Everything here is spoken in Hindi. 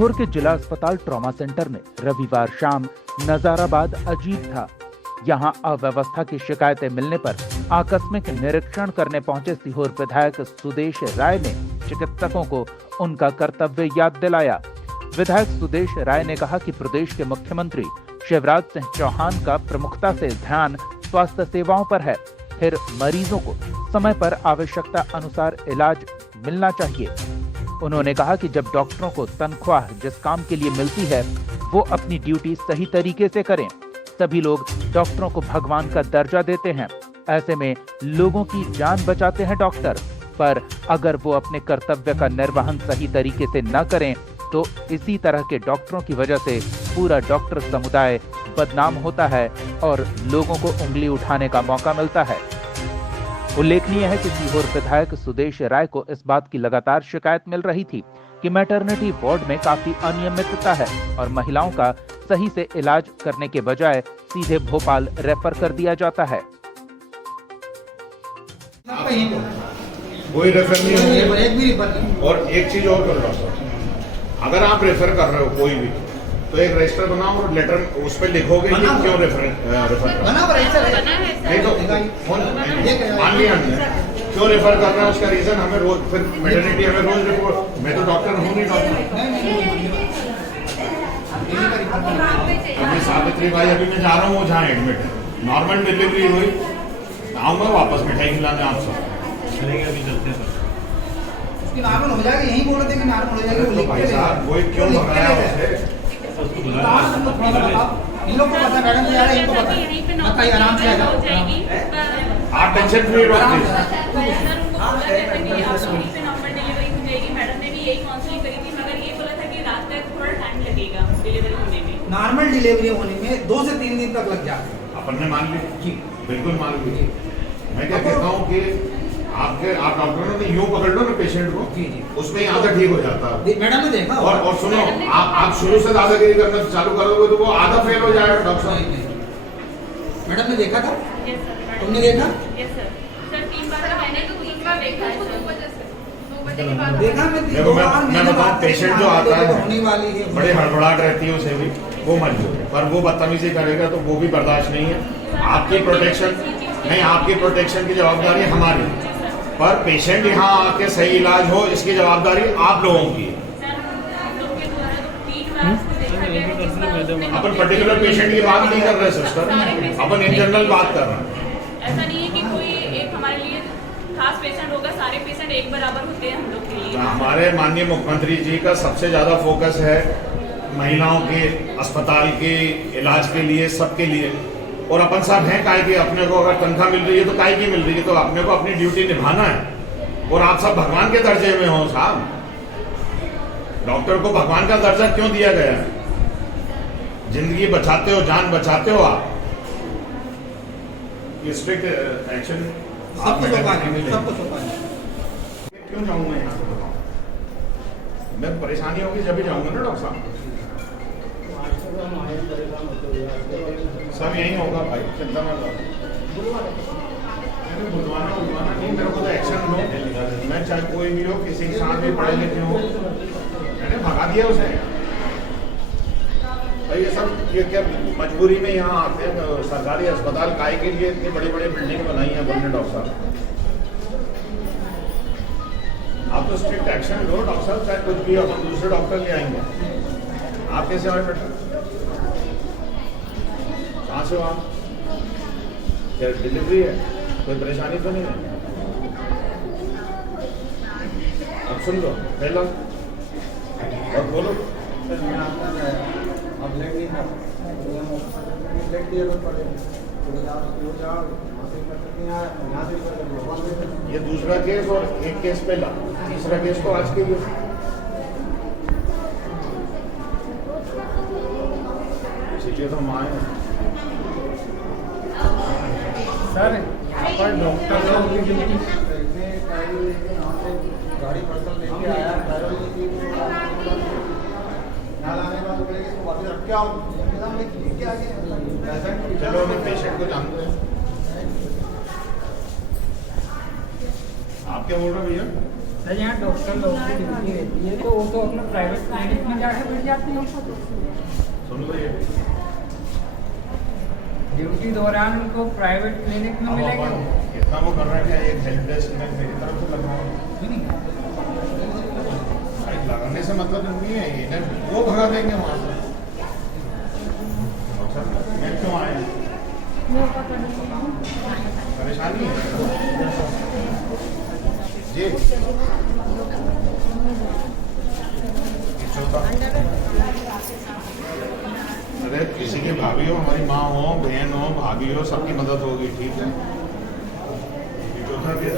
सीहोर के जिला अस्पताल ट्रॉमा सेंटर में रविवार शाम नजाराबाद अजीब था। यहां अव्यवस्था की शिकायतें मिलने पर आकस्मिक निरीक्षण करने पहुंचे सीहोर विधायक सुदेश राय ने चिकित्सकों को उनका कर्तव्य याद दिलाया। विधायक सुदेश राय ने कहा कि प्रदेश के मुख्यमंत्री शिवराज सिंह चौहान का प्रमुखता से ध्यान स्वास्थ्य सेवाओं पर है, फिर मरीजों को समय पर आवश्यकता अनुसार इलाज मिलना चाहिए। उन्होंने कहा कि जब डॉक्टरों को तनख्वाह जिस काम के लिए मिलती है वो अपनी ड्यूटी सही तरीके से करें। सभी लोग डॉक्टरों को भगवान का दर्जा देते हैं, ऐसे में लोगों की जान बचाते हैं डॉक्टर, पर अगर वो अपने कर्तव्य का निर्वहन सही तरीके से न करें तो इसी तरह के डॉक्टरों की वजह से पूरा डॉक्टर समुदाय बदनाम होता है और लोगों को उंगली उठाने का मौका मिलता है। उल्लेखनीय है कि सीहोर विधायक सुदेश राय को इस बात की लगातार शिकायत मिल रही थी कि मैटरनिटी वार्ड में काफी अनियमितता है और महिलाओं का सही से इलाज करने के बजाय सीधे भोपाल रेफर कर दिया जाता है। कोई रेफर नहीं होगा। और एक चीज और कर लो, अगर आप रेफर कर रहे हो कोई भी तो एक रजिस्टर बनाओ और लेटर उस पर लिखोगे कि क्यों रेफर नहीं तो मान लिया क्यों रेफर कर रहा है उसका रीजन हमें रोज, फिर मैटरनिटी हमें रोज रिपोर्ट। मैं तो डॉक्टर हूँ नहीं डॉक्टर। सावित्री भाई अभी मैं जा रहा हूँ वो जहाँ एडमिट है, नॉर्मल डिलीवरी हुई, आऊंगा वापस मिठाई खिलाने आप सब। नॉर्मल हो जाएगी, यही बोल रहे थे कि नॉर्मल हो जाएगी। तो भाई साहब वो क्यों भगाया उसे? इन लोग को पता, मैडम को यार इनको पता, बताइए आराम से आ जाओ। आप टेंशन फ्री रहो प्लीज। नॉर्मल डिलीवरी होने में 2 से 3 दिन तक लग जाते हैं। अपन ने मान ली जी, बिल्कुल मान ली। मैं क्या कहता हूँ कि आप डॉक्टरों ने यूं पकड़ लो ना पेशेंट को, जी जी, उसमें आधा ठीक हो जाता है। मैडम ने देखा और सुनो, आप शुरू से दादागिरी करना चालू करोगे तो वो आधा फेल हो जाएगा डॉक्टर साहब। मैडम ने देखा था, तुमने देखा? मैं बताऊँ, पेशेंट जो आता है बड़ी हड़बड़ाहट रहती है उसे भी, वो मंजूर है, पर वो बदतमीजी करेगा तो वो भी बर्दाश्त नहीं है। आपकी प्रोटेक्शन नहीं, आपकी प्रोटेक्शन की जवाबदारी हमारी, पर पेशेंट यहाँ आके सही इलाज हो इसकी जवाबदारी आप लोगों की है। अपन पर्टिकुलर पेशेंट की बात नहीं कर रहे सिस्टर, अपन इन जनरल बात कर रहे हैं। ऐसा नहीं है कि कोई एक हमारे लिए खास पेशेंट होगा, सारे पेशेंट एक बराबर होते हैं हम लोग के लिए। हमारे माननीय मुख्यमंत्री जी का सबसे ज्यादा फोकस है महिलाओं के अस्पताल के इलाज के लिए, सबके लिए। और अपन साहब हैं काहे की, अपने को अगर तनख्वाह मिल रही है तो काहे की मिल रही है, तो अपने को अपनी ड्यूटी निभाना है। और आप सब भगवान के दर्जे में हो साहब, डॉक्टर को भगवान का दर्जा क्यों दिया गया है? जिंदगी बचाते हो, जान बचाते हो आप। ये स्ट्रिक्ट एक्शन क्यों जाऊंगा यहाँ से बताओ? मैं परेशानी होगी जब भी जाऊंगा ना डॉक्टर साहब। सब यही होगा भाई, चिंता मत करो। बुलवाना नहीं, मेरे को तो एक्शन लो। मैं चाहे कोई भी हो, किसी के साथ भी पढ़े लिखे हो, मैंने भगा दिया उसे भाई। ये सब ये क्या मजबूरी में यहाँ आते हैं? सरकारी अस्पताल काय के लिए इतनी बड़ी बड़ी बिल्डिंग बनाई है बनने डॉक्टर साहब। आप तो स्ट्रिक्ट एक्शन लो डॉक्टर साहब, चाहे कुछ भी अपन दूसरे डॉक्टर ले आएंगे। आप कैसे आए बेटा? कहाँ से हो आप? क्या डिलीवरी है? कोई परेशानी तो नहीं है? अब सुन लो पहला और बोलो। ये दूसरा केस और एक केस पहला, तीसरा केस तो आज के लिए। इसीलिए तो हम आए हैं सर। यहाँ पर डॉक्टर लोग की ड्यूटी गाड़ी पर्सन लेके आया, चलो मैं पेशेंट को जानते हैं। आप क्या बोल रहे हो भैया? सर यहाँ डॉक्टर लोगों की ड्यूटी रहती है तो वो तो अपना प्राइवेट क्लिनिक में जाके बैठ जाते हैं। सुन लो ये ड्यूटी दौरान उनको प्राइवेट क्लिनिक में अब मिलेगा। अपन इतना वो कर रहे हैं कि एक हेल्प डेस्क में मेरी तरफ से लगा भाई, लगाने से मतलब नहीं है ये ना, वो भगा देंगे वहाँ से। मैं क्यों आया, परेशानी है जी। अरे किसी की भाभी हो, हमारी माँ हो, बहन हो, भाभी हो, सबकी मदद होगी, ठीक है। ये चौथा केस,